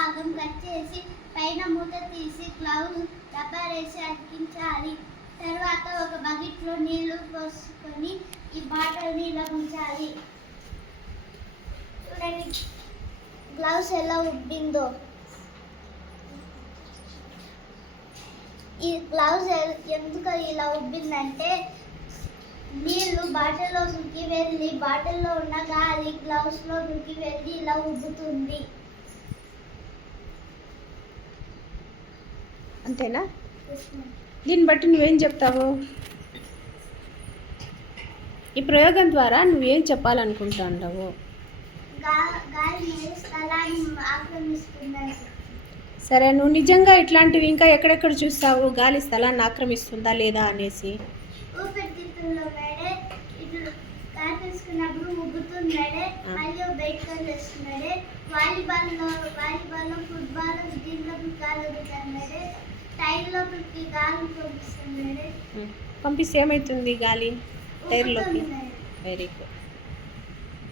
భాగం కట్ చేసి పైన మూత తీసి గ్లౌజ్ రబ్బర్ వేసి అతికించాలి. తర్వాత ఒక బకెట్లో నీళ్లు పోసుకొని ఈ బాటిల్ని ఇలా ఉంచాలి. చూడండి గ్లౌస్ ఎలా ఉబ్బిందో. ఈ గ్లౌజ్ ఎందుకు ఇలా ఉబ్బిందంటే నీళ్లు బాటిల్లోకి వెళ్ళి బాటిల్లో ఉన్న గాలి గ్లౌస్లోకి వెళ్ళి ఇలా ఉబ్బుతుంది. అంతేనా? దీన్ని బట్టి నువ్వేం చెప్తావు? ఈ ప్రయోగం ద్వారా నువ్వేం చెప్పాలనుకుంటున్నావు? గాలి స్థలాన్ని ఆక్రమిస్తుందని. సరే, నువ్వు నిజంగా ఇట్లాంటివి ఇంకా ఎక్కడెక్కడ చూస్తావు? గాలి స్థలాన్ని ఆక్రమిస్తుందా లేదా అనేసి. ఊపిరితిత్తుల్లో మేడే ఇట్లా గాలి తీసుకున్నప్పుడు ఉబ్బుతుందడే, మరియు బయటకు వస్తుందడే. వాలీబాల్లో ఫుట్బాల్ దీంట్లోకి గాలి ఉబ్బుతుందడే. టైర్ లోపలికి గాలి పంపిస్తుందడే. పంపిస్తే ఏమవుతుంది గాలి టైర్లోకి? Very good.